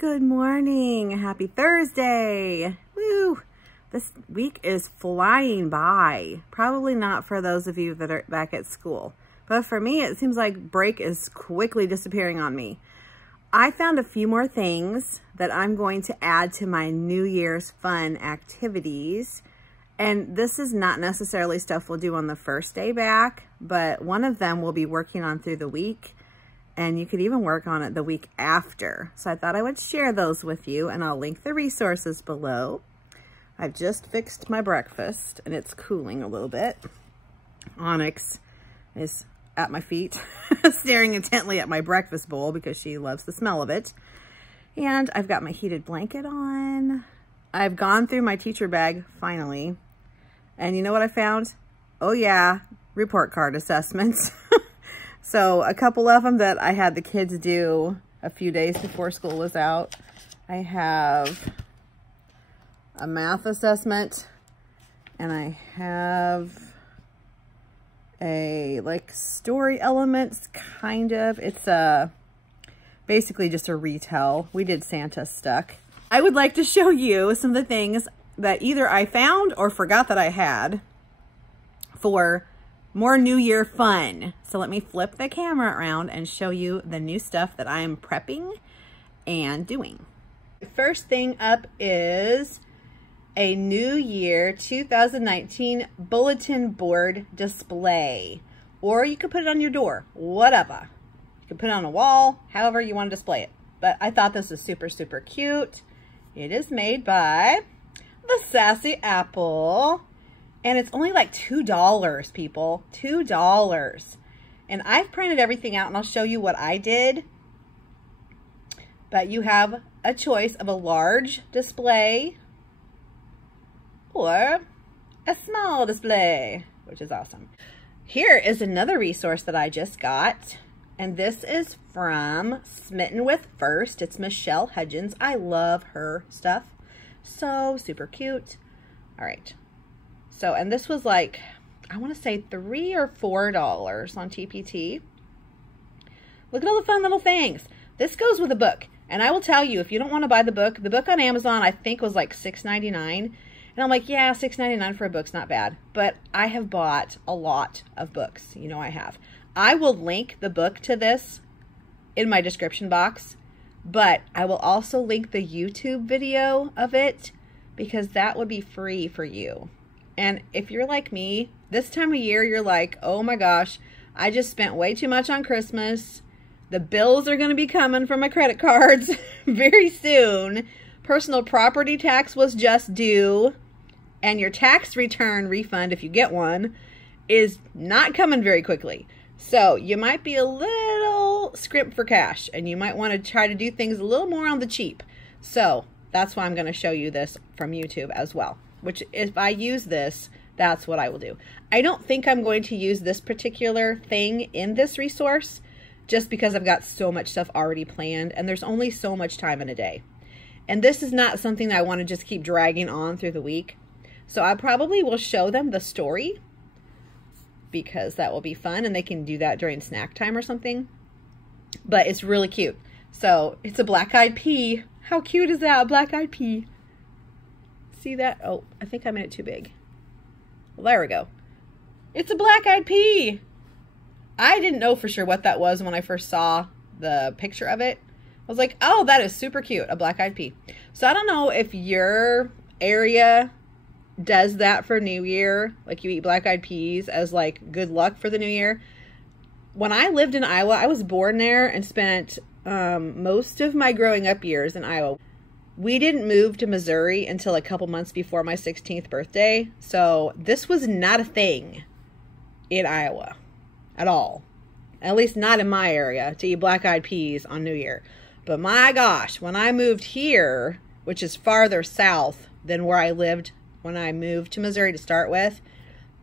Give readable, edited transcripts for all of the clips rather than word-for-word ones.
Good morning. Happy Thursday. Woo! This week is flying by. Probably not for those of you that are back at school. But for me, it seems like break is quickly disappearing on me. I found a few more things that I'm going to add to my New Year's fun activities. And this is not necessarily stuff we'll do on the first day back, but one of them we'll be working on through the week. And you could even work on it the week after. So I thought I would share those with you, and I'll link the resources below. I've just fixed my breakfast and it's cooling a little bit. Onyx is at my feet staring intently at my breakfast bowl because she loves the smell of it. And I've got my heated blanket on. I've gone through my teacher bag finally. And you know what I found? Oh yeah, report card assessments. So a couple of them that I had the kids do a few days before school was out. I have a math assessment, and I have a like story elements kind of. It's basically just a retell. We did Santa Stuck. I would like to show you some of the things that either I found or forgot that I had for more New Year fun. So let me flip the camera around and show you the new stuff that I am prepping and doing. The first thing up is a New Year 2019 bulletin board display. Or you could put it on your door, whatever. You could put it on a wall, however you want to display it. But I thought this was super, super cute. It is made by the Sassy Apple. And it's only like $2, people. $2. And I've printed everything out, and I'll show you what I did. But you have a choice of a large display or a small display, which is awesome. Here is another resource that I just got. And this is from Smitten with First. It's Michelle Hudgens. I love her stuff. So super cute. All right. So, and this was like, I want to say $3 or $4 on TpT. Look at all the fun little things. This goes with a book. And I will tell you, if you don't want to buy the book on Amazon, I think was like $6.99. And I'm like, yeah, $6.99 for a book's not bad. But I have bought a lot of books. You know I have. I will link the book to this in my description box. But I will also link the YouTube video of it, because that would be free for you. And if you're like me, this time of year, you're like, oh my gosh, I just spent way too much on Christmas. The bills are going to be coming from my credit cards very soon. Personal property tax was just due. And your tax return refund, if you get one, is not coming very quickly. So you might be a little scrimped for cash, and you might want to try to do things a little more on the cheap. So that's why I'm going to show you this from YouTube as well. Which, if I use this, that's what I will do. I don't think I'm going to use this particular thing in this resource, just because I've got so much stuff already planned, and there's only so much time in a day. And this is not something that I want to just keep dragging on through the week. So I probably will show them the story, because that will be fun, and they can do that during snack time or something. But it's really cute. So it's a black-eyed pea. How cute is that, a black-eyed pea? See that? Oh, I think I made it too big. Well, there we go. It's a black-eyed pea. I didn't know for sure what that was when I first saw the picture of it. I was like, oh, that is super cute, a black-eyed pea. So I don't know if your area does that for New Year, like you eat black-eyed peas as like good luck for the New Year. When I lived in Iowa, I was born there and spent most of my growing up years in Iowa. We didn't move to Missouri until a couple months before my 16th birthday. So this was not a thing in Iowa at all. At least not in my area, to eat black-eyed peas on New Year. But my gosh, when I moved here, which is farther south than where I lived when I moved to Missouri to start with,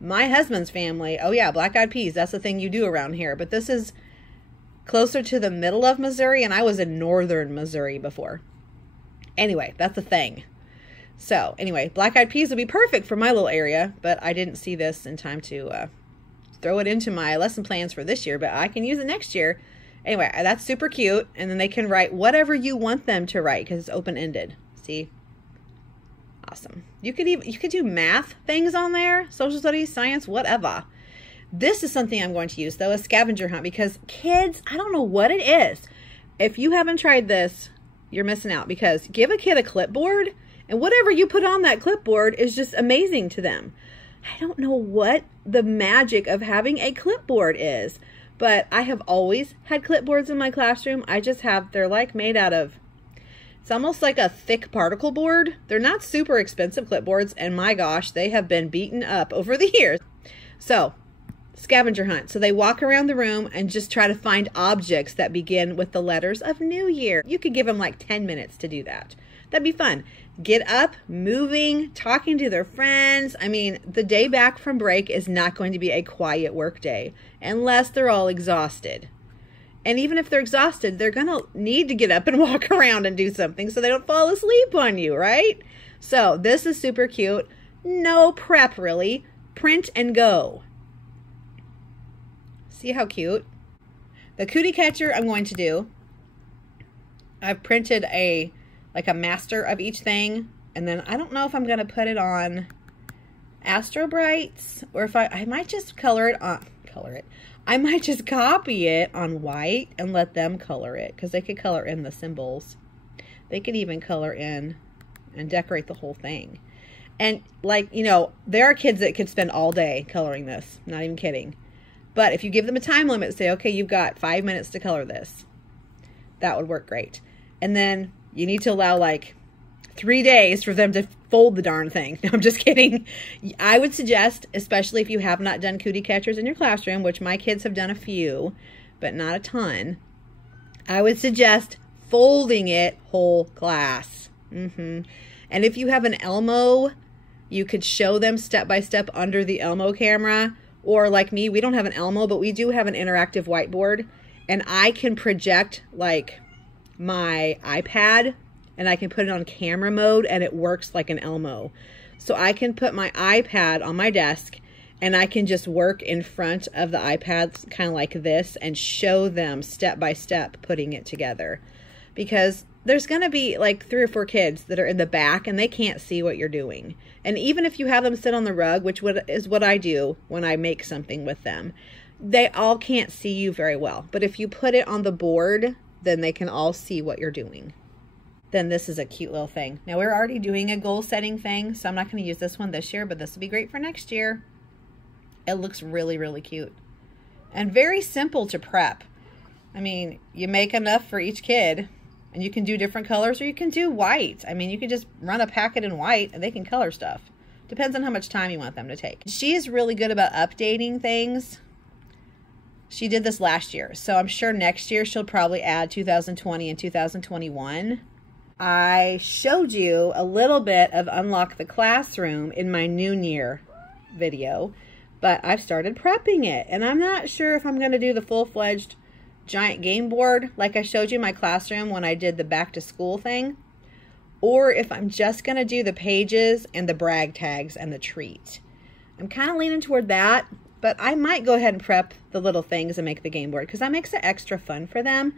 my husband's family, oh yeah, black-eyed peas, that's the thing you do around here. But this is closer to the middle of Missouri, and I was in northern Missouri before. Anyway, that's a thing. So anyway, black-eyed peas would be perfect for my little area, but I didn't see this in time to throw it into my lesson plans for this year, but I can use it next year Anyway, that's super cute. And then they can write whatever you want them to write because it's open-ended. See? Awesome. You could do math things on there, social studies, science, whatever. This is something I'm going to use though, a scavenger hunt, because kids, I don't know what it is. If you haven't tried this, you're missing out, because give a kid a clipboard and whatever you put on that clipboard is just amazing to them. I don't know what the magic of having a clipboard is, but I have always had clipboards in my classroom. They're like made out of, it's almost like a thick particle board. They're not super expensive clipboards, and my gosh, they have been beaten up over the years. So, scavenger hunt. So they walk around the room and just try to find objects that begin with the letters of New Year. You could give them like 10 minutes to do that. That'd be fun. Get up, moving, talking to their friends. I mean, the day back from break is not going to be a quiet work day unless they're all exhausted. And even if they're exhausted, they're going to need to get up and walk around and do something so they don't fall asleep on you, right? So this is super cute. No prep, really. Print and go. See how cute? The cootie catcher I'm going to do, I've printed like a master of each thing, and then I don't know if I'm going to put it on Astro Brights, or if I might just I might just copy it on white and let them color it, because they could color in the symbols. They could even color in and decorate the whole thing. And like, you know, there are kids that could spend all day coloring this, not even kidding. But if you give them a time limit, say, okay, you've got 5 minutes to color this, that would work great. And then you need to allow like 3 days for them to fold the darn thing. No, I'm just kidding. I would suggest, especially if you have not done cootie catchers in your classroom, which my kids have done a few, but not a ton, I would suggest folding it whole class. And if you have an Elmo, you could show them step by step under the Elmo camera. Or like me, we don't have an Elmo, but we do have an interactive whiteboard, and I can project like my iPad, and I can put it on camera mode, and it works like an Elmo. So I can put my iPad on my desk, and I can just work in front of the iPad kind of like this and show them step by step putting it together. Because there's going to be like 3 or 4 kids that are in the back and they can't see what you're doing. And even if you have them sit on the rug, which is what I do when I make something with them, they all can't see you very well. But if you put it on the board, then they can all see what you're doing. Then this is a cute little thing. Now we're already doing a goal setting thing, so I'm not going to use this one this year, but this will be great for next year. It looks really, really cute. And very simple to prep. I mean, you make enough for each kid. And you can do different colors, or you can do white. I mean, you can just run a packet in white and they can color stuff. Depends on how much time you want them to take. She is really good about updating things. She did this last year, so I'm sure next year she'll probably add 2020 and 2021. I showed you a little bit of Unlock the Classroom in my New Year video, but I've started prepping it, and I'm not sure if I'm going to do the full-fledged giant game board like I showed you in my classroom when I did the back to school thing, or if I'm just gonna do the pages and the brag tags and the treat. I'm kind of leaning toward that, but I might go ahead and prep the little things and make the game board because that makes it extra fun for them.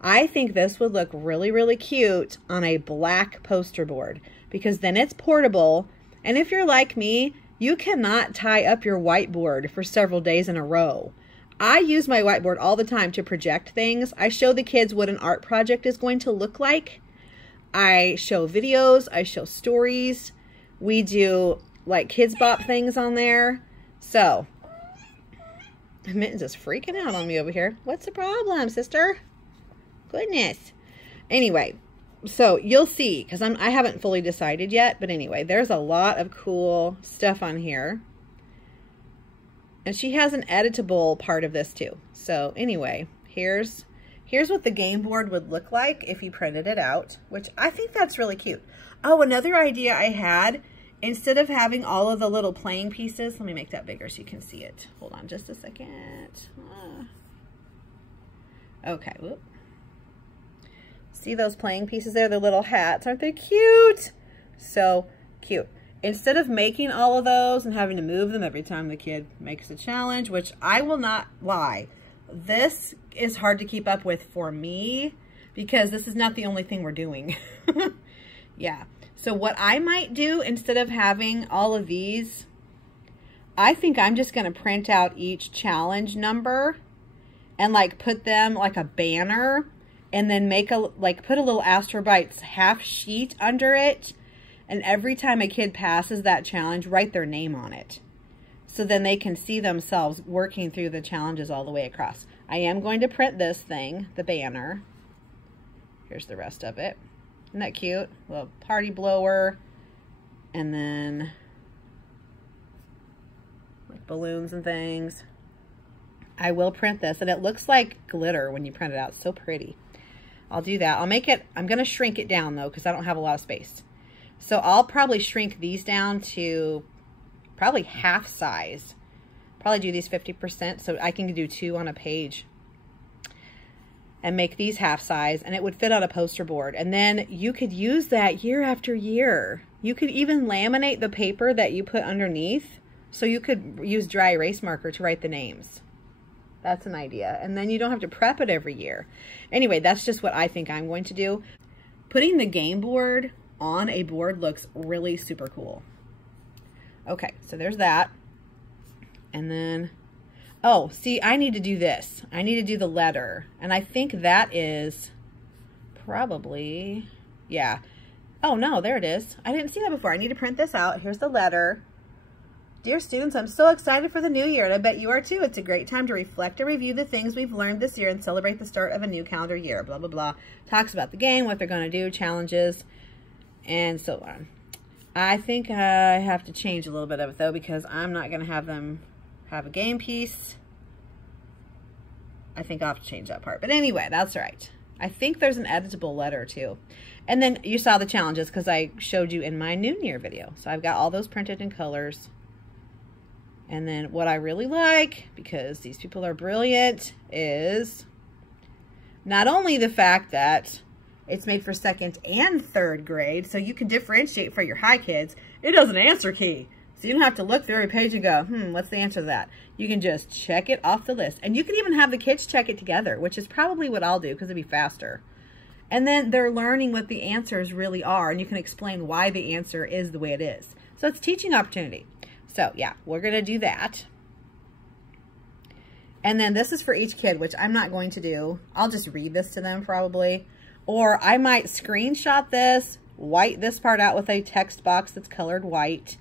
I think this would look really, really cute on a black poster board because then it's portable, and if you're like me, you cannot tie up your whiteboard for several days in a row. I use my whiteboard all the time to project things. I show the kids what an art project is going to look like. I show videos. I show stories. We do like Kids Bop things on there. So, Mitten's is freaking out on me over here. What's the problem, sister? Goodness. Anyway, so you'll see, because I haven't fully decided yet. But anyway, there's a lot of cool stuff on here. And she has an editable part of this too. So anyway, here's what the game board would look like if you printed it out, which I think that's really cute. Oh, another idea I had, instead of having all of the little playing pieces, let me make that bigger so you can see it. Hold on just a second. Okay, whoop. See those playing pieces there, the little hats, aren't they cute? So cute. Instead of making all of those and having to move them every time the kid makes a challenge, which I will not lie, this is hard to keep up with for me because this is not the only thing we're doing. Yeah. So what I might do instead of having all of these, I think I'm just going to print out each challenge number and like put them like a banner and then make a, like put a little Astrobites half sheet under it. And every time a kid passes that challenge, write their name on it. So then they can see themselves working through the challenges all the way across. I am going to print this thing, the banner. Here's the rest of it. Isn't that cute? Little party blower. And then like balloons and things. I will print this. And it looks like glitter when you print it out. It's so pretty. I'll do that. I'll make it, I'm going to shrink it down though because I don't have a lot of space. So I'll probably shrink these down to probably half size. Probably do these 50% so I can do 2 on a page. And make these half size and it would fit on a poster board. And then you could use that year after year. You could even laminate the paper that you put underneath. So you could use dry erase marker to write the names. That's an idea. And then you don't have to prep it every year. Anyway, that's just what I think I'm going to do. Putting the game board on a board looks really super cool. Okay, so there's that. And then, oh, see, I need to do this. I need to do the letter. And I think that is probably, yeah. Oh, no, there it is. I didn't see that before. I need to print this out. Here's the letter. Dear students, I'm so excited for the new year, and I bet you are too. It's a great time to reflect and review the things we've learned this year and celebrate the start of a new calendar year. Blah, blah, blah. Talks about the game, what they're going to do, challenges, and so on. I think I have to change a little bit of it, though, because I'm not going to have them have a game piece. I think I'll have to change that part. But anyway, that's right. I think there's an editable letter, too. And then you saw the challenges because I showed you in my Noon Year video. So I've got all those printed in colors. And then what I really like, because these people are brilliant, is not only the fact that it's made for 2nd and 3rd grade, so you can differentiate for your high kids. It does an answer key. So you don't have to look through every page and go, what's the answer to that? You can just check it off the list. And you can even have the kids check it together, which is probably what I'll do because it'd be faster. And then they're learning what the answers really are, and you can explain why the answer is the way it is. So it's teaching opportunity. So yeah, we're going to do that. And then this is for each kid, which I'm not going to do. I'll just read this to them probably. Or I might screenshot this, white this part out with a text box that's colored white,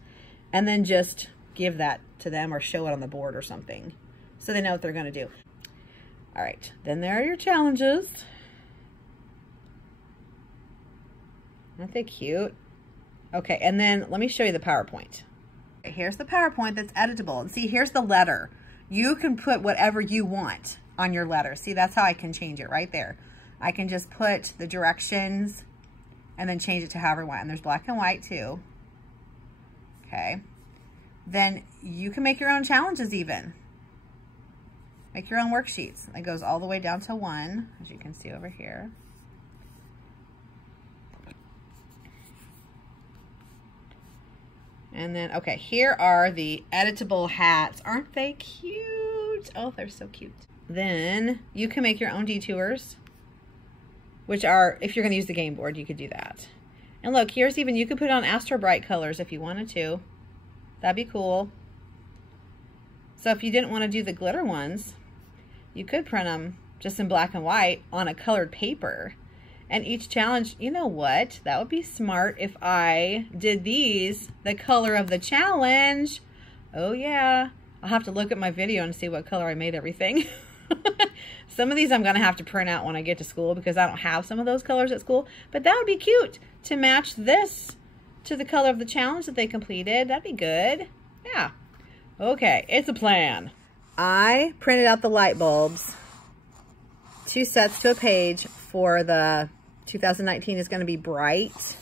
and then just give that to them or show it on the board or something so they know what they're going to do. All right, then there are your challenges. Aren't they cute? Okay, and then let me show you the PowerPoint. Here's the PowerPoint that's editable. And see, here's the letter. You can put whatever you want on your letter. See, that's how I can change it right there. I can just put the directions and then change it to however I want. And there's black and white too. Okay. Then you can make your own challenges even. Make your own worksheets. It goes all the way down to 1, as you can see over here. And then, okay, here are the editable hats. Aren't they cute? Oh, they're so cute. Then you can make your own detours, which are, if you're going to use the game board, you could do that. And look, here's even, you could put on Astro Bright colors if you wanted to. That'd be cool. So if you didn't want to do the glitter ones, you could print them just in black and white on a colored paper. And each challenge, you know what? That would be smart if I did these the color of the challenge. Oh yeah. I'll have to look at my video and see what color I made everything. Some of these I'm going to have to print out when I get to school because I don't have some of those colors at school. But that would be cute to match this to the color of the challenge that they completed. That'd be good. Yeah. Okay, it's a plan. I printed out the light bulbs. 2 sets to a page for the 2019 is going to be bright.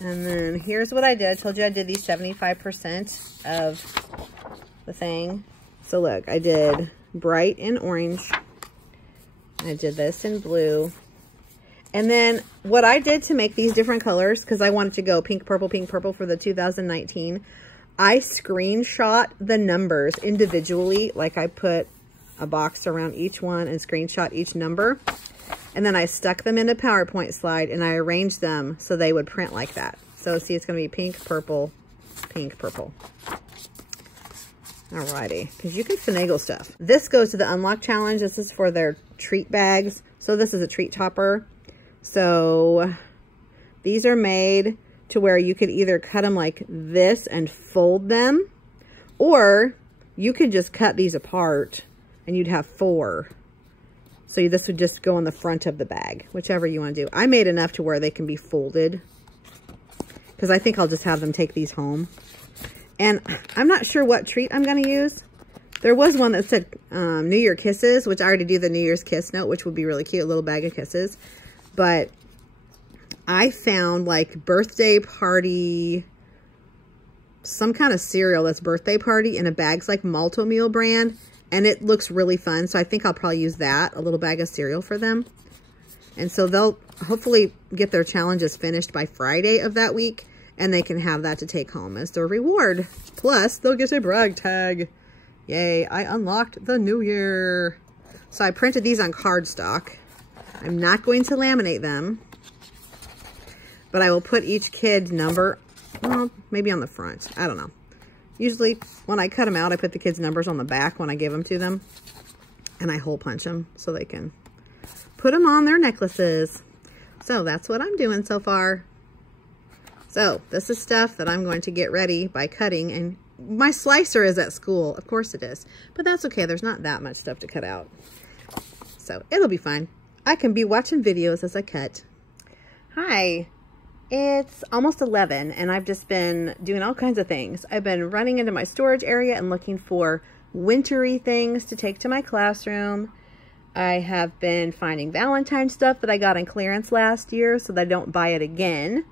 And then here's what I did. I told you I did these 75% of the thing. So look, I did bright in orange. I did this in blue. And then what I did to make these different colors, because I wanted to go pink, purple for the 2019, I screenshot the numbers individually. Like I put a box around each one and screenshot each number. And then I stuck them in a PowerPoint slide and I arranged them so they would print like that. So see, it's going to be pink, purple, pink, purple. Alrighty, because you can finagle stuff. This goes to the Unlock Challenge. This is for their treat bags. So this is a treat topper. So these are made to where you could either cut them like this and fold them, or you could just cut these apart and you'd have 4. So this would just go on the front of the bag, whichever you want to do. I made enough to where they can be folded because I think I'll just have them take these home. And I'm not sure what treat I'm going to use. There was one that said New Year Kisses, which I already do the New Year's Kiss note, which would be really cute, a little bag of kisses. But I found like birthday party, some kind of cereal that's birthday party in a bag's like Malto Meal brand. And it looks really fun. So I think I'll probably use that, a little bag of cereal for them. And so they'll hopefully get their challenges finished by Friday of that week. And they can have that to take home as their reward. Plus, they'll get a brag tag. Yay, I unlocked the new year. So I printed these on cardstock. I'm not going to laminate them. But I will put each kid's number, well, maybe on the front. I don't know. Usually, when I cut them out, I put the kids' numbers on the back when I give them to them. And I hole punch them so they can put them on their necklaces. So that's what I'm doing so far. So this is stuff that I'm going to get ready by cutting, and my slicer is at school. Of course it is, but that's okay. There's not that much stuff to cut out. So it'll be fine. I can be watching videos as I cut. Hi, it's almost 11 and I've just been doing all kinds of things. I've been running into my storage area and looking for wintry things to take to my classroom. I have been finding Valentine stuff that I got on clearance last year so that I don't buy it again.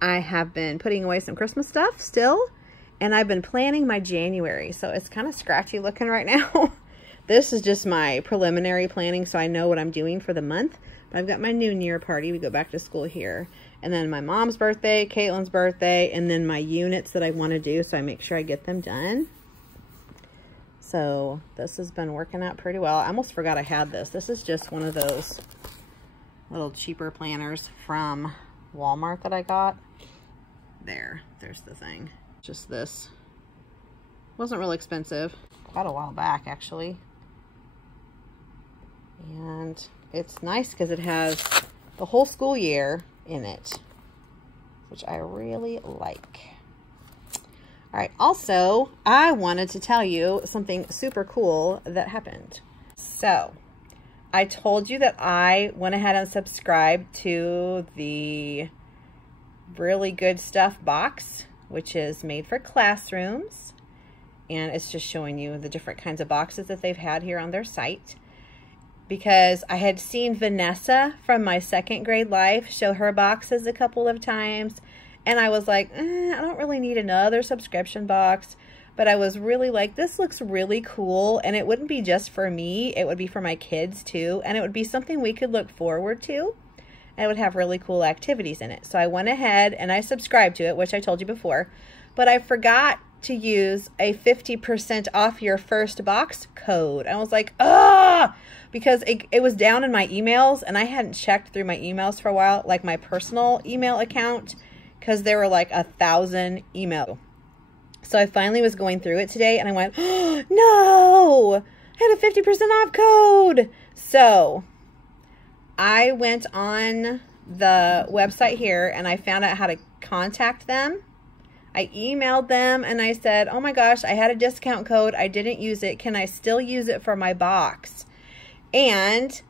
I have been putting away some Christmas stuff still, and I've been planning my January, so it's kind of scratchy looking right now. This is just my preliminary planning, so I know what I'm doing for the month. But I've got my New Year party. We go back to school here. And then my mom's birthday, Caitlin's birthday, and then my units that I want to do, so I make sure I get them done. So this has been working out pretty well. I almost forgot I had this. This is just one of those little cheaper planners from Walmart that I got. There's the thing. Just this. Wasn't really expensive. Quite a while back, actually. And it's nice because it has the whole school year in it, which I really like. All right, also, I wanted to tell you something super cool that happened. So, I told you that I went ahead and subscribed to the Really Good Stuff box, which is made for classrooms. And it's just showing you the different kinds of boxes that they've had here on their site. Because I had seen Vanessa from my 2nd grade life show her boxes a couple of times. And I was like, I don't really need another subscription box. But I was really like, this looks really cool. And it wouldn't be just for me. It would be for my kids too. And it would be something we could look forward to. And it would have really cool activities in it. So I went ahead and I subscribed to it, which I told you before. But I forgot to use a 50% off your first box code. I was like, because it was down in my emails. And I hadn't checked through my emails for a while, like my personal email account. Because there were like 1,000 emails. So I finally was going through it today and I went, oh, no, I had a 50% off code. So I went on the website here and I found out how to contact them. I emailed them and I said, oh my gosh, I had a discount code. I didn't use it. Can I still use it for my box? And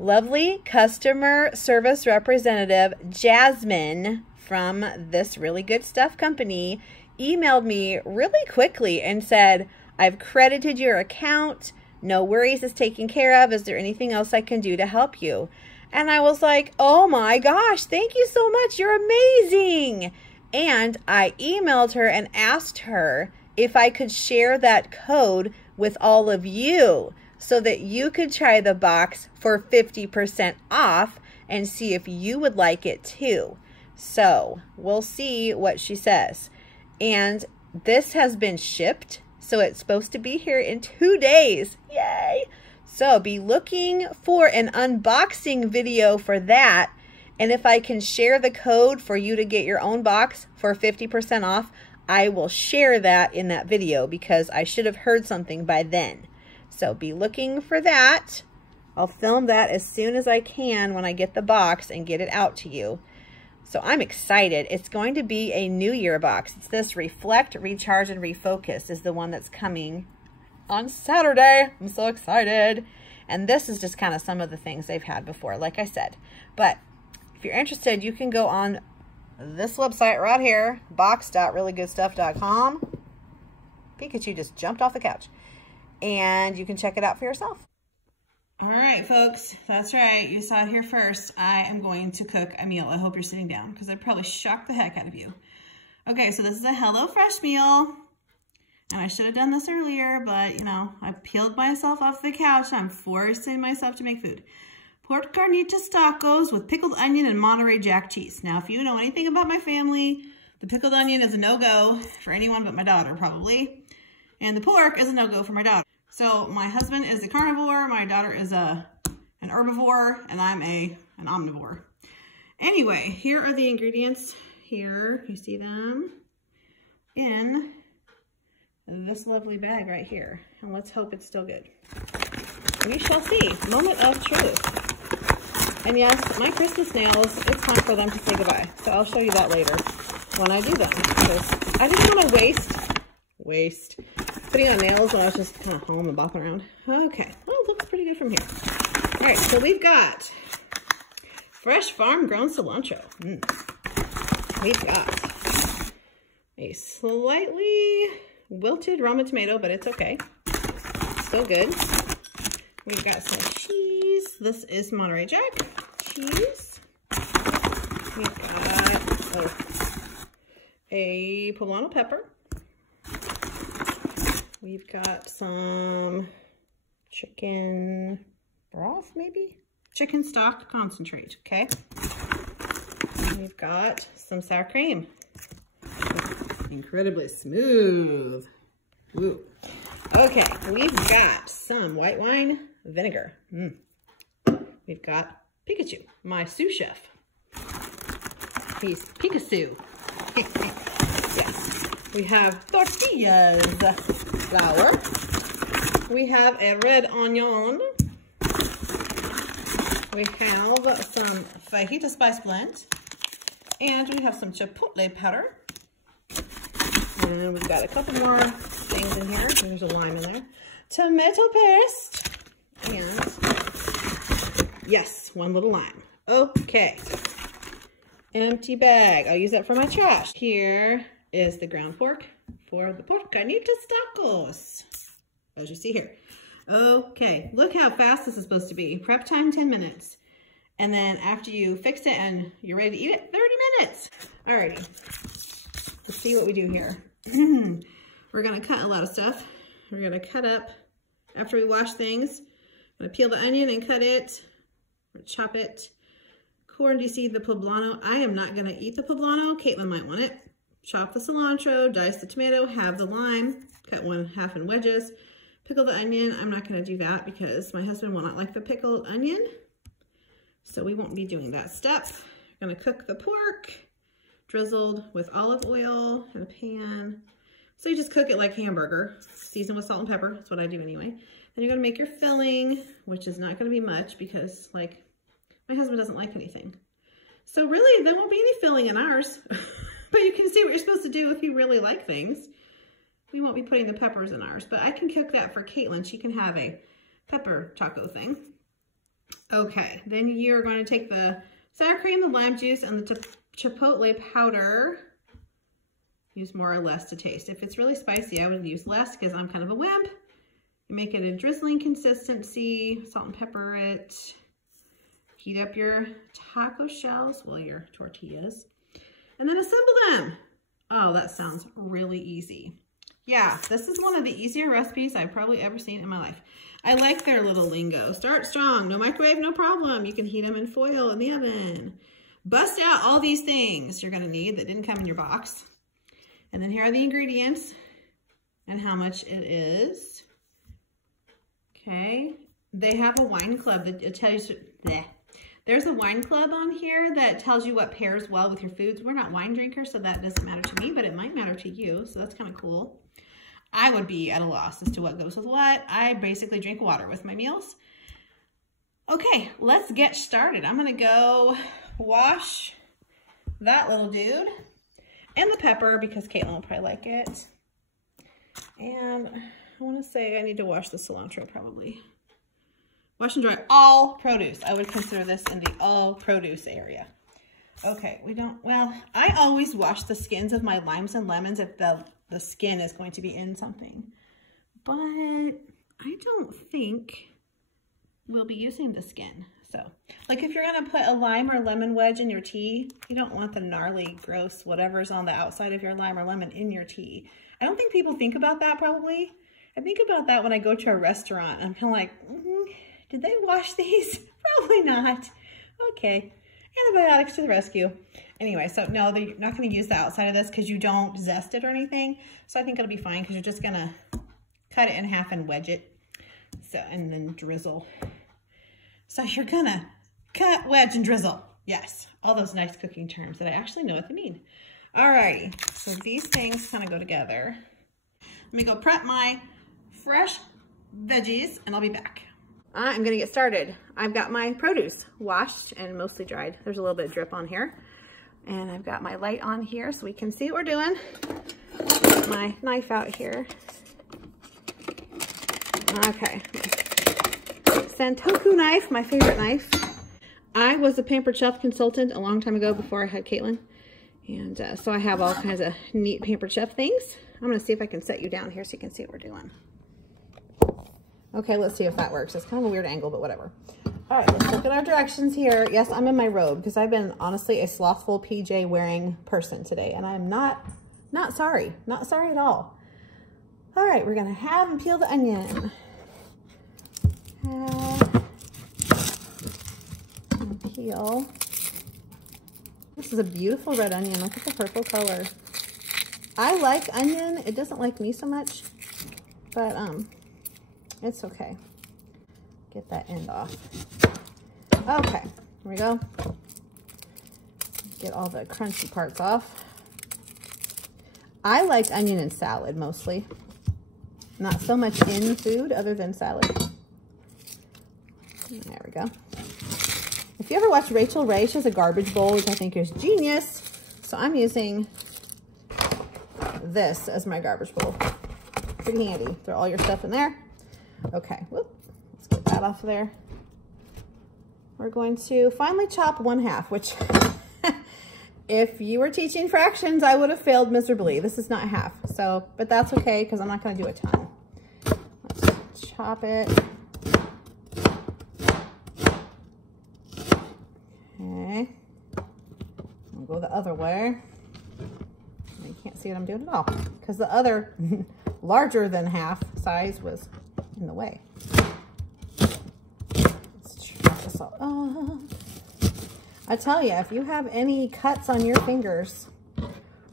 lovely customer service representative, Jasmine, from this Really Good Stuff company, emailed me really quickly and said, I've credited your account. No worries, it's taken care of. Is there anything else I can do to help you? And I was like, oh my gosh, thank you so much. You're amazing. And I emailed her and asked her if I could share that code with all of you so that you could try the box for 50% off and see if you would like it too. So we'll see what she says. And this has been shipped, so it's supposed to be here in 2 days. Yay! So be looking for an unboxing video for that. And if I can share the code for you to get your own box for 50% off, I will share that in that video because I should have heard something by then. So be looking for that. I'll film that as soon as I can when I get the box and get it out to you. So I'm excited. It's going to be a New Year box. It's this Reflect, Recharge, and Refocus is the one that's coming on Saturday. I'm so excited. And this is just kind of some of the things they've had before, like I said. But if you're interested, you can go on this website right here, box.reallygoodstuff.com. Pikachu just jumped off the couch. And you can check it out for yourself. All right, folks, that's right. You saw it here first. I am going to cook a meal. I hope you're sitting down because I'd probably shock the heck out of you. Okay, so this is a HelloFresh meal. And I should have done this earlier, but, you know, I peeled myself off the couch. I'm forcing myself to make food. Pork carnitas tacos with pickled onion and Monterey Jack cheese. Now, if you know anything about my family, the pickled onion is a no-go for anyone but my daughter, probably. And the pork is a no-go for my daughter. So my husband is a carnivore, my daughter is an herbivore, and I'm an omnivore. Anyway, here are the ingredients. Here, you see them in this lovely bag right here. And let's hope it's still good. We shall see. Moment of truth. And yes, my Christmas snails, it's time for them to say goodbye. So I'll show you that later when I do them. Because I didn't want to waste putting on nails when I was just kind of home and bopping around. Okay, well, it looks pretty good from here. All right, so we've got fresh farm-grown cilantro. We've got a slightly wilted Roma tomato, but it's okay. Still good. We've got some cheese. This is Monterey Jack cheese. We've got a poblano pepper. We've got some chicken broth, maybe? Chicken stock concentrate, okay? And we've got some sour cream. Incredibly smooth. Ooh. Okay, we've got some white wine vinegar. We've got Pikachu, my sous chef. He's Pikachu. Yes. We have tortillas, flour. We have a red onion. We have some fajita spice blend. And we have some chipotle powder. And we've got a couple more things in here. There's a lime in there. Tomato paste. And yes, one little lime. Okay. Empty bag. I'll use that for my trash. Here is the ground pork for the pork carnitas tacos, as you see here. Okay, look how fast this is supposed to be. Prep time, 10 minutes. And then after you fix it and you're ready to eat it, 30 minutes. Alrighty, let's see what we do here. We're gonna cut a lot of stuff. We're gonna cut up, after we wash things, I'm gonna peel the onion and cut it, or chop it. Corn de-seed the poblano. I am not gonna eat the poblano. Caitlin might want it. Chop the cilantro, dice the tomato, have the lime, cut one half in wedges, pickle the onion. I'm not gonna do that because my husband will not like the pickled onion. So we won't be doing that step. I'm gonna cook the pork, drizzled with olive oil in a pan. So you just cook it like hamburger, season with salt and pepper. That's what I do anyway. Then you're gonna make your filling, which is not gonna be much because like my husband doesn't like anything. So really there won't be any filling in ours, but you can see what you're supposed to do if you really like things. We won't be putting the peppers in ours, but I can cook that for Caitlin. She can have a pepper taco thing. Okay, then you're going to take the sour cream, the lime juice, and the chipotle powder. Use more or less to taste. If it's really spicy, I would use less because I'm kind of a wimp. You make it a drizzling consistency, salt and pepper it. Heat up your taco shells, well, your tortillas, and then assemble them. Oh, that sounds really easy. Yeah, this is one of the easier recipes I've probably ever seen in my life. I like their little lingo. Start strong, no microwave, no problem. You can heat them in foil in the oven. Bust out all these things you're gonna need that didn't come in your box. And then here are the ingredients and how much it is. Okay, they have a wine club that tells you, bleh. There's a wine club on here that tells you what pairs well with your foods. We're not wine drinkers, so that doesn't matter to me, but it might matter to you, so that's kind of cool. I would be at a loss as to what goes with what. I basically drink water with my meals. Okay, let's get started. I'm gonna go wash that little dude and the pepper because Caitlin will probably like it. And I wanna say I need to wash the cilantro probably. Wash and dry all produce. I would consider this in the all produce area. Okay, well, I always wash the skins of my limes and lemons if the skin is going to be in something. But I don't think we'll be using the skin. So, like if you're gonna put a lime or lemon wedge in your tea, you don't want the gnarly, gross, whatever's on the outside of your lime or lemon in your tea. I don't think people think about that probably. I think about that when I go to a restaurant. I'm kind of like, did they wash these? Probably not. Okay, antibiotics to the rescue. Anyway, so no, they're not gonna use the outside of this because you don't zest it or anything. So I think it'll be fine because you're just gonna cut it in half and wedge it. So, and then drizzle. So you're gonna cut, wedge, and drizzle. Yes, all those nice cooking terms that I actually know what they mean. Alrighty, so these things kind of go together. Let me go prep my fresh veggies and I'll be back. I'm gonna get started. I've got my produce washed and mostly dried. There's a little bit of drip on here. And I've got my light on here so we can see what we're doing. Get my knife out here. Okay. Santoku knife, my favorite knife. I was a Pampered Chef consultant a long time ago before I had Caitlin. And so I have all kinds of neat Pampered Chef things. I'm gonna see if I can set you down here so you can see what we're doing. Okay, let's see if that works. It's kind of a weird angle, but whatever. All right, let's look at our directions here. Yes, I'm in my robe because I've been honestly a slothful PJ wearing person today, and I'm not sorry. Not sorry at all. All right, we're gonna have and peel the onion. And peel. This is a beautiful red onion. Look at the purple color. I like onion. It doesn't like me so much, but it's okay. Get that end off. Okay, here we go. Get all the crunchy parts off. I like onion in salad mostly. Not so much in food other than salad. There we go. If you ever watch Rachel Ray, she has a garbage bowl, which I think is genius. So I'm using this as my garbage bowl. Pretty handy. Throw all your stuff in there. Okay, whoop. Let's get that off of there. We're going to finely chop 1/2, which if you were teaching fractions, I would have failed miserably. This is not half, so, but that's okay because I'm not going to do a ton. Let's chop it. Okay. I'll go the other way. You can't see what I'm doing at all because the other larger than half size was in the way. Let's chop this all up. I tell you, if you have any cuts on your fingers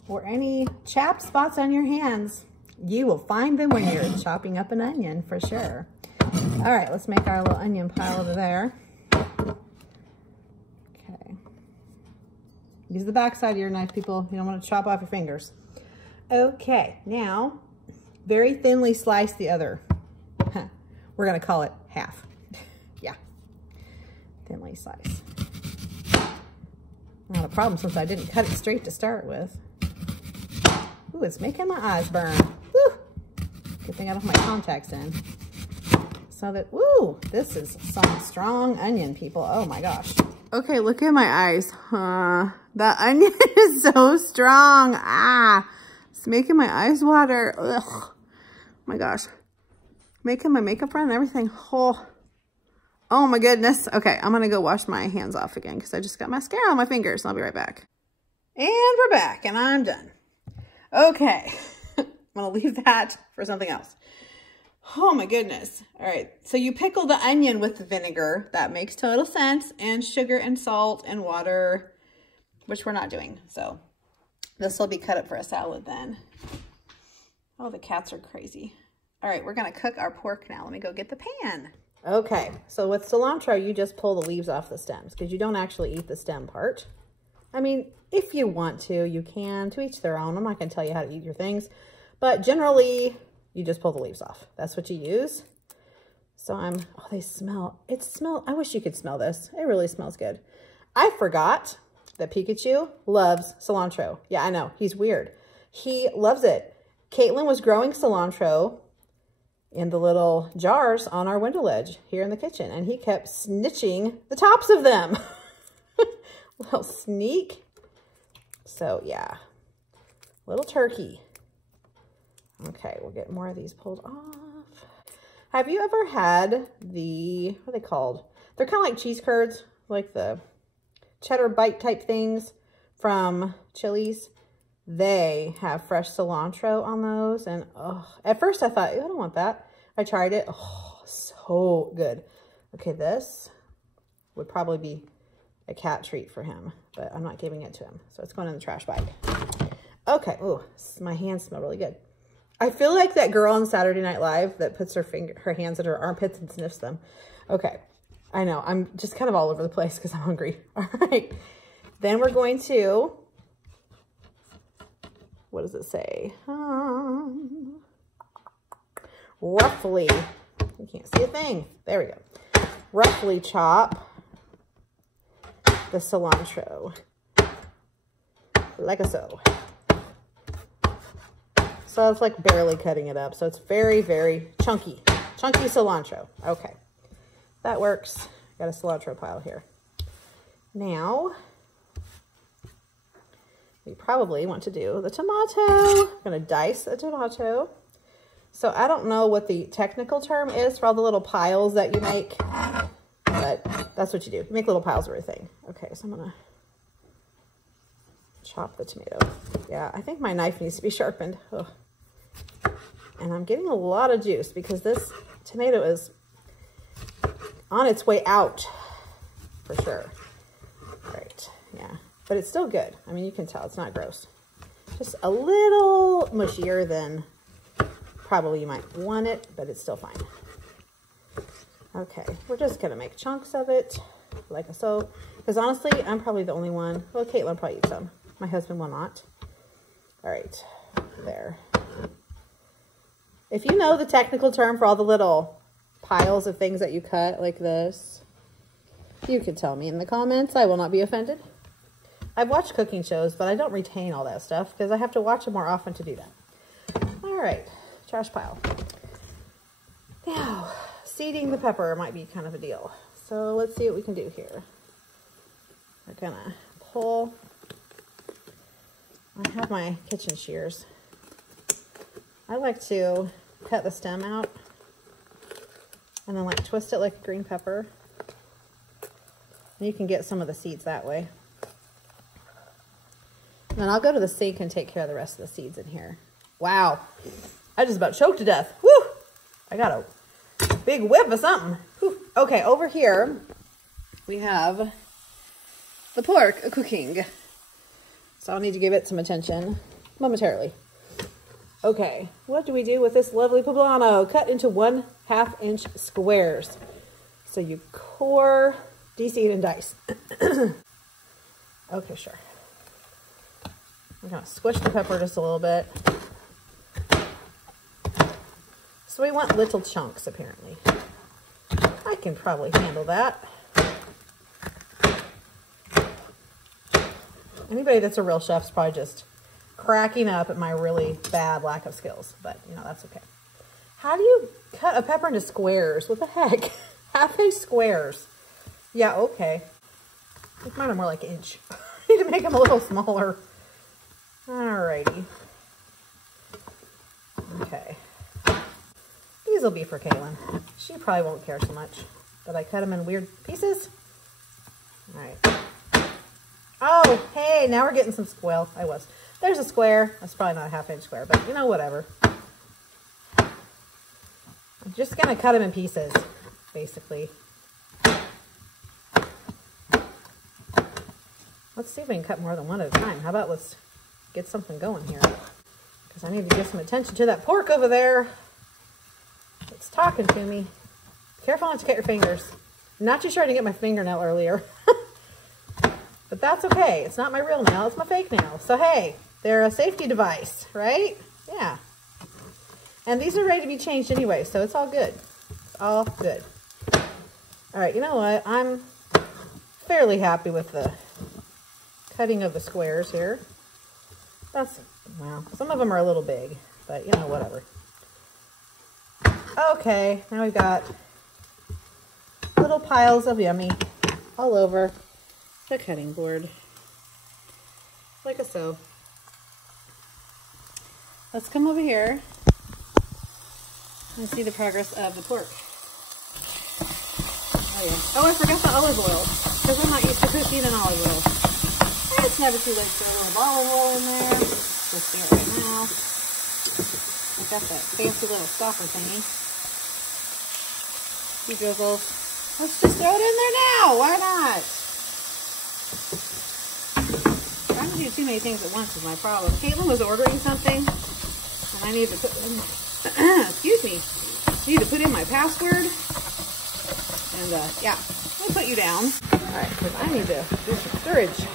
or any chapped spots on your hands, you will find them when you're chopping up an onion for sure. All right, let's make our little onion pile over there. Okay. Use the back side of your knife, people. You don't want to chop off your fingers. Okay, now very thinly slice the other. We're gonna call it half. Yeah, thinly slice. Not a problem since I didn't cut it straight to start with. Ooh, it's making my eyes burn. Woo! Good thing I don't have my contacts in. So that, woo, this is some strong onion, people. Oh my gosh. Okay, look at my eyes. That onion is so strong. Ah, it's making my eyes water. Ugh. Oh my gosh. Making my makeup run and everything. Oh my goodness. Okay, I'm gonna go wash my hands off again because I just got mascara on my fingers. I'll be right back. And we're back and I'm done. Okay, I'm gonna leave that for something else. Oh my goodness. All right, so you pickle the onion with the vinegar. That makes total sense. And sugar and salt and water, which we're not doing. So This will be cut up for a salad then. Oh, the cats are crazy. All right, we're gonna cook our pork now. Let me go get the pan. Okay, so with cilantro, you just pull the leaves off the stems because you don't actually eat the stem part. I mean, if you want to, you can, to each their own. I'm not gonna tell you how to eat your things, but generally you just pull the leaves off. That's what you use. So oh, they smell, I wish you could smell this. It really smells good. I forgot that Pikachu loves cilantro. Yeah, I know, he's weird. He loves it. Caitlin was growing cilantro in the little jars on our window ledge here in the kitchen, and he kept snitching the tops of them. Little sneak. So yeah, little turkey. Okay, we'll get more of these pulled off. Have you ever had the, what are they called? They're kind of like cheese curds, like the cheddar bite type things from Chili's. They have fresh cilantro on those, and oh, at first I thought, I don't want that. I tried it. Oh, so good. Okay, this would probably be a cat treat for him, but I'm not giving it to him, so it's going in the trash bag. Okay. Oh, my hands smell really good. I feel like that girl on Saturday Night Live that puts her hands in her armpits and sniffs them. Okay, I know. I'm just kind of all over the place because I'm hungry. All right. Then we're going to, what does it say? Roughly, you can't see a thing. There we go. Roughly chop the cilantro, like so. So it's like barely cutting it up. So it's very, very chunky cilantro. Okay, that works. Got a cilantro pile here. Now, we probably want to do the tomato. I'm gonna dice a tomato. So I don't know what the technical term is for all the little piles that you make, but that's what you do. You make little piles of everything. Okay, so I'm gonna chop the tomato. Yeah, I think my knife needs to be sharpened. Ugh. And I'm getting a lot of juice because this tomato is on its way out for sure. All right, yeah, but it's still good. I mean, you can tell it's not gross. Just a little mushier than probably you might want it, but it's still fine. Okay, we're just gonna make chunks of it, like so. Because honestly, I'm probably the only one. Well, Caitlin probably eats some. My husband will not. All right, there. If you know the technical term for all the little piles of things that you cut like this, you can tell me in the comments. I will not be offended. I've watched cooking shows, but I don't retain all that stuff because I have to watch them more often to do that. All right, trash pile. Now, seeding the pepper might be kind of a deal. So let's see what we can do here. We're gonna pull. I have my kitchen shears. I like to cut the stem out and then like twist it like a green pepper. And you can get some of the seeds that way. And then I'll go to the sink and take care of the rest of the seeds in here. Wow, I just about choked to death. Woo! I got a big whip of something. Whew. Okay, over here we have the pork cooking. So I'll need to give it some attention momentarily. Okay, what do we do with this lovely poblano? Cut into 1/2 inch squares. So you core, de-seed, and dice. Okay, sure. We're gonna squish the pepper just a little bit. So we want little chunks, apparently. I can probably handle that. Anybody that's a real chef's probably just cracking up at my really bad lack of skills, but you know, that's okay. How do you cut a pepper into squares? What the heck? 1/2 inch squares. Yeah, okay. I think mine are more like 1 inch. I need to make them a little smaller. Alrighty. Okay. These will be for Caitlin. She probably won't care so much that I cut them in weird pieces. Alright. Oh, hey, now we're getting some square. There's a square. That's probably not a 1/2 inch square, but you know, whatever. I'm just gonna cut them in pieces, basically. Let's see if we can cut more than one at a time. How about let's get something going here. Because I need to give some attention to that pork over there. It's talking to me. Careful not to cut your fingers. I'm not too sure I didn't get my fingernail earlier. But that's okay. It's not my real nail. It's my fake nail. So hey, they're a safety device, right? Yeah. And these are ready to be changed anyway, so it's all good. It's all good. All right, you know what? I'm fairly happy with the cutting of the squares here. That's, well, some of them are a little big, but you know, whatever. Okay, now we've got little piles of yummy all over the cutting board, like so. Let's come over here and see the progress of the pork. Oh yeah. Oh, I forgot the olive oil, because I'm not used to cooking in olive oil. It's never too late to throw a little olive oil in there. Just do it right now. I got that fancy little stopper thingy. You drizzle. Let's just throw it in there now. Why not? Trying to do too many things at once is my problem. Caitlin was ordering something, and I need to put in my, excuse me, need to put in my password. And yeah, I'll put you down. All right, because I need to do some storage.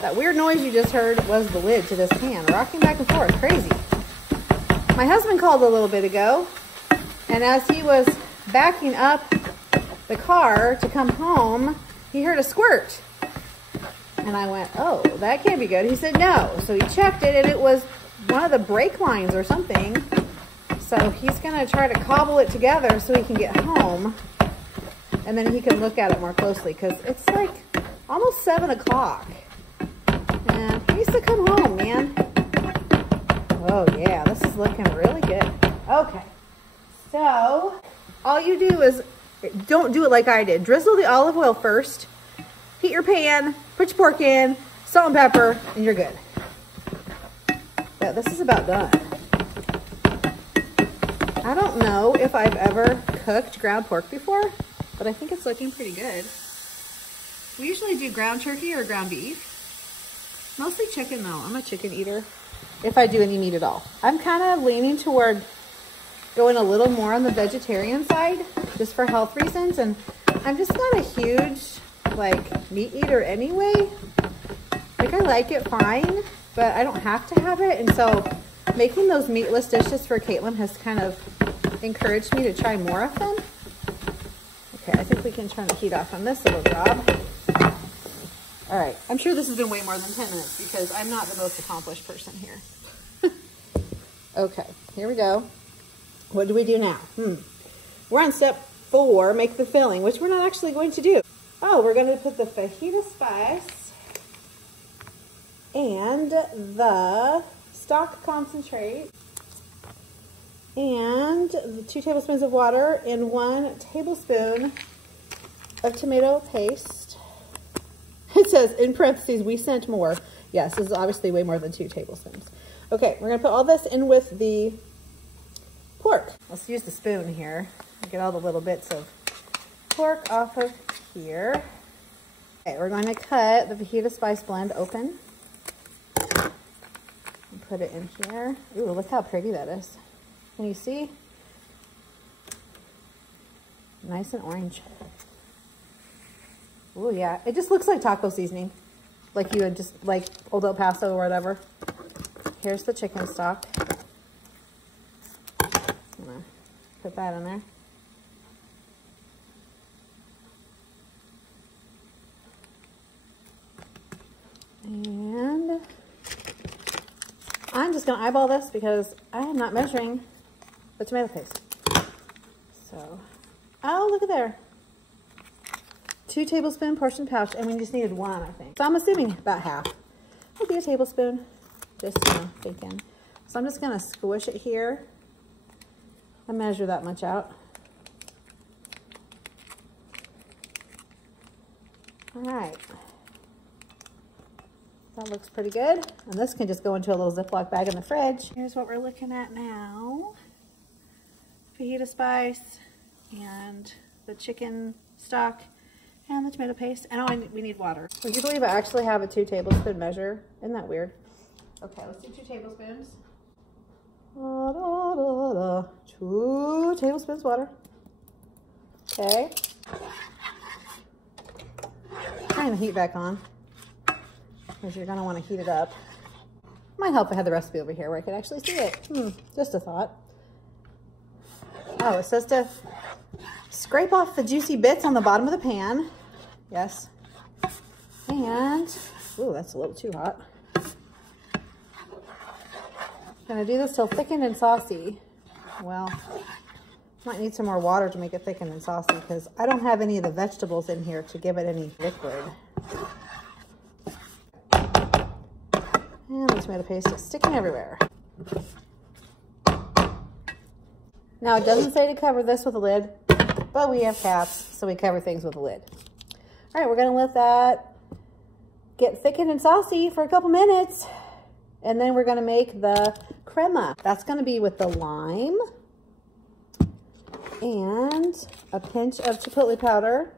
That weird noise you just heard was the lid to this pan rocking back and forth. Crazy. My husband called a little bit ago, and as he was backing up the car to come home, he heard a squirt. And I went, oh, that can't be good. He said no. So he checked it, and it was one of the brake lines or something. So he's going to try to cobble it together so he can get home. And then he can look at it more closely, because it's like almost 7 o'clock. And he needs to come home, man. Oh, yeah, this is looking really good. Okay. So all you do is, don't do it like I did. Drizzle the olive oil first. Heat your pan. Put your pork in. Salt and pepper. And you're good. Yeah, this is about done. I don't know if I've ever cooked ground pork before, but I think it's looking pretty good. We usually do ground turkey or ground beef. Mostly chicken though. I'm a chicken eater if I do any meat at all. I'm kind of leaning toward going a little more on the vegetarian side just for health reasons, and I'm just not a huge like meat eater anyway. Like, I like it fine, but I don't have to have it, and so making those meatless dishes for Caitlin has kind of encouraged me to try more of them. Okay, I think we can turn the heat off on this little job. All right, I'm sure this has been way more than 10 minutes because I'm not the most accomplished person here. Okay, here we go. What do we do now? We're on step 4, make the filling, which we're not actually going to do. Oh, we're going to put the fajita spice and the stock concentrate and 2 tablespoons of water and 1 tablespoon of tomato paste. It says in parentheses, we sent more. Yes, this is obviously way more than 2 tablespoons. Okay, we're going to put all this in with the pork. Let's use the spoon here and get all the little bits of pork off of here. Okay, we're going to cut the fajita spice blend open and put it in here. Ooh, look how pretty that is. Can you see? Nice and orange. Oh yeah, it just looks like taco seasoning, like you would just like Old El Paso or whatever. Here's the chicken stock. I'm gonna put that in there. And I'm just gonna eyeball this because I am not measuring the tomato paste. So, oh, look at there. 2 tablespoon portion pouch, and we just needed 1, I think. So I'm assuming about half. Maybe a tablespoon, just thinking. So I'm just gonna squish it here. I measure that much out. All right. That looks pretty good. And this can just go into a little Ziploc bag in the fridge. Here's what we're looking at now. Fajita spice and the chicken stock And the tomato paste. And we need water. Would you believe I actually have a 2 tablespoon measure? Isn't that weird? Okay, let's do 2 tablespoons. 2 tablespoons water. Okay. Turn the heat back on, because you're going to want to heat it up. Might help if I had the recipe over here where I could actually see it. Just a thought. Oh, it says to scrape off the juicy bits on the bottom of the pan. Yes. And, ooh, that's a little too hot. Gonna do this till thickened and saucy. Well, might need some more water to make it thickened and saucy because I don't have any of the vegetables in here to give it any liquid. And the tomato paste is sticking everywhere. Now it doesn't say to cover this with a lid, but we have cats, so we cover things with a lid. All right, we're gonna let that get thickened and saucy for a couple minutes. And then we're gonna make the crema. That's gonna be with the lime and a pinch of chipotle powder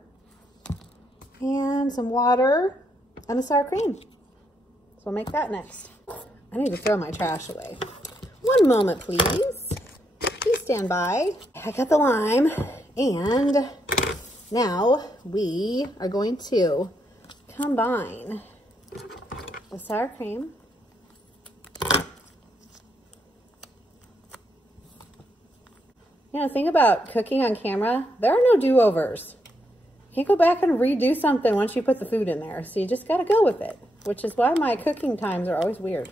and some water and the sour cream. So we'll make that next. I need to throw my trash away. One moment, please. Please stand by. I got the lime, and now we are going to combine the sour cream You know, the thing about cooking on camera, there are no do-overs. You can't go back and redo something once you put the food in there. So you just got to go with it, which is why my cooking times are always weird.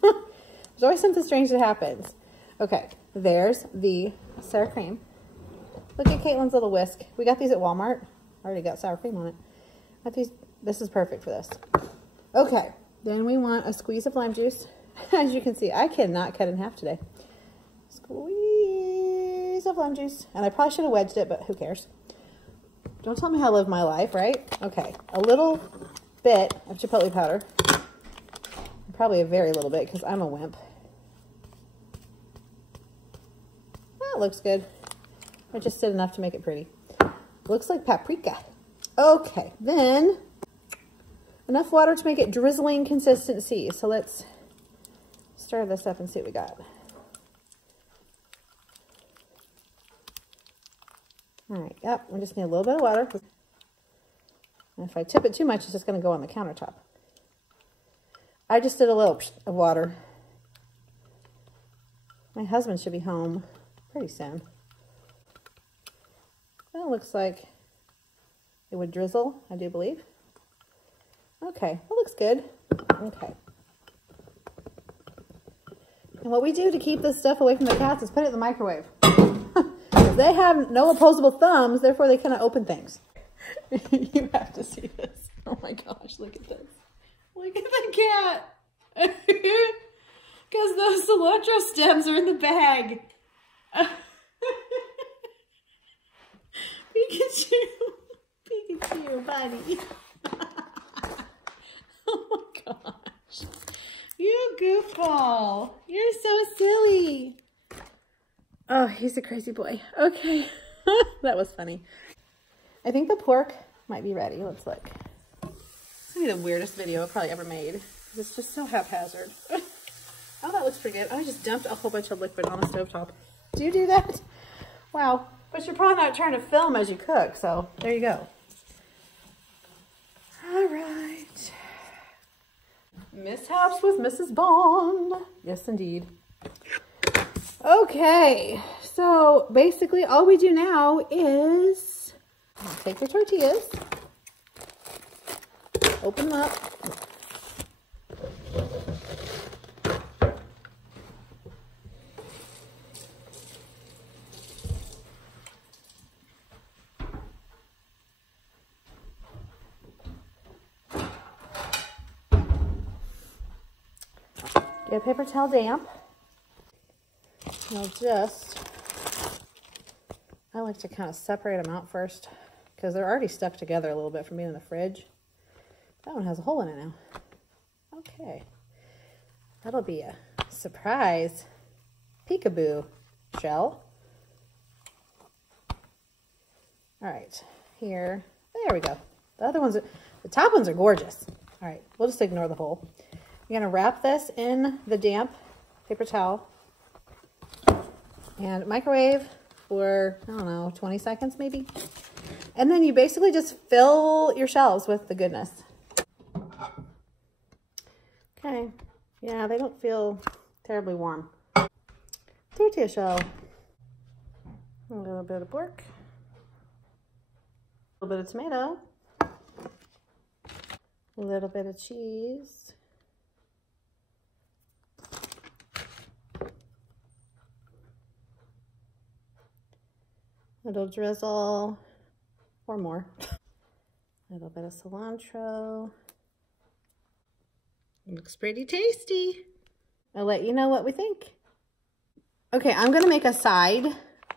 There's always something strange that happens. Okay, there's the sour cream. Look at Caitlin's little whisk. We got these at Walmart. Already got sour cream on it. Got these. This is perfect for this. Okay, then we want a squeeze of lime juice. As you can see, I cannot cut in half today. Squeeze of lime juice. And I probably should have wedged it, but who cares? Don't tell me how to live my life, right? Okay, a little bit of chipotle powder. Probably a very little bit because I'm a wimp. That looks good. I just did enough to make it pretty. Looks like paprika. Okay, then enough water to make it drizzling consistency. So let's stir this up and see what we got. All right, yep, we just need a little bit of water. And if I tip it too much, it's just going to go on the countertop. I just did a little of water. My husband should be home pretty soon. That looks like it would drizzle, I do believe. Okay, that looks good. Okay. And what we do to keep this stuff away from the cats is put it in the microwave. They have no opposable thumbs, therefore they cannot open things. You have to see this. Oh my gosh, look at this. Look at the cat. Because those cilantro stems are in the bag. Pikachu. Pikachu, buddy. Oh my gosh. You goofball. You're so silly. Oh, he's a crazy boy. Okay. That was funny. I think the pork might be ready. Let's look. It's going to be the weirdest video I've probably ever made. It's just so haphazard. Oh, that looks pretty good. I just dumped a whole bunch of liquid on a stovetop. Do you do that? Wow. But you're probably not trying to film as you cook, so there you go. All right. Mishaps with Mrs. Bond. Yes, indeed. Okay, so basically all we do now is take your tortillas, open them up, get a paper towel damp. Now I like to kind of separate them out first because they're already stuck together a little bit from being in the fridge. That one has a hole in it now. Okay. That'll be a surprise peekaboo shell. All right, here, There we go. The other ones, the top ones are gorgeous. All right, we'll just ignore the hole. You're gonna wrap this in the damp paper towel and microwave for, I don't know, 20 seconds maybe. And then you basically just fill your shelves with the goodness. Okay, yeah, they don't feel terribly warm. Tortilla shell. A little bit of pork. A little bit of tomato. A little bit of cheese. Little drizzle, or more. A little bit of cilantro. It looks pretty tasty. I'll let you know what we think. Okay, I'm gonna make a side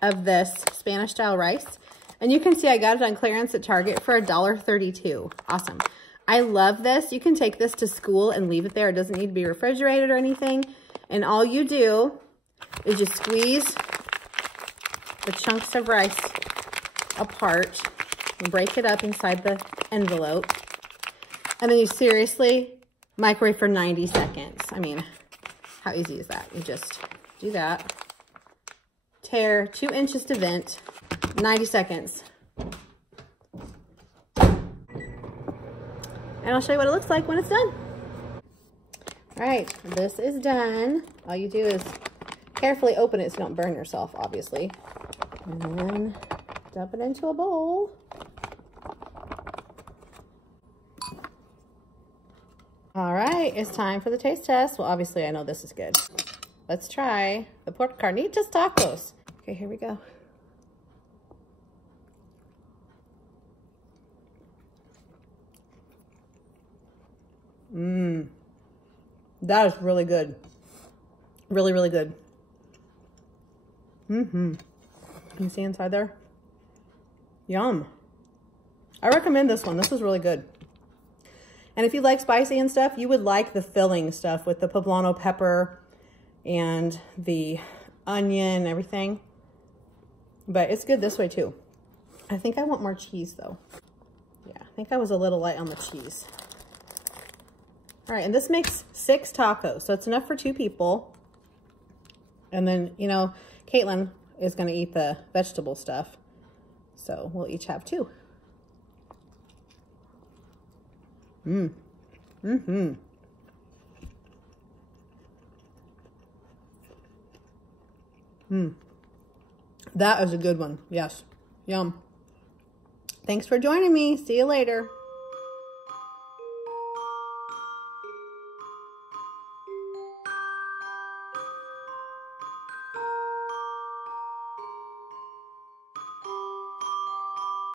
of this Spanish style rice. And you can see I got it on clearance at Target for $1.32. Awesome. I love this. You can take this to school and leave it there. It doesn't need to be refrigerated or anything. And all you do is just squeeze the chunks of rice apart and break it up inside the envelope. And then you seriously microwave for 90 seconds. I mean, how easy is that? You just do that. Tear 2 inches to vent, 90 seconds. And I'll show you what it looks like when it's done. All right, this is done. All you do is carefully open it so you don't burn yourself, obviously. And then dump it into a bowl. All right, it's time for the taste test. Well, obviously I know this is good. Let's try the pork carnitas tacos. Okay, here we go. Mmm. That is really good. Really, really good. Mm-hmm. You can see inside there. Yum. I recommend this one. This is really good. And if you like spicy and stuff, you would like the filling stuff with the poblano pepper and the onion and everything. But it's good this way too. I think I want more cheese though. Yeah, I think I was a little light on the cheese. All right, and this makes 6 tacos, so it's enough for 2 people. And then, you know, Caitlin is gonna eat the vegetable stuff. So we'll each have 2. Mmm. Mm-hmm. Mmm. That is a good one. Yes. Yum. Thanks for joining me. See you later.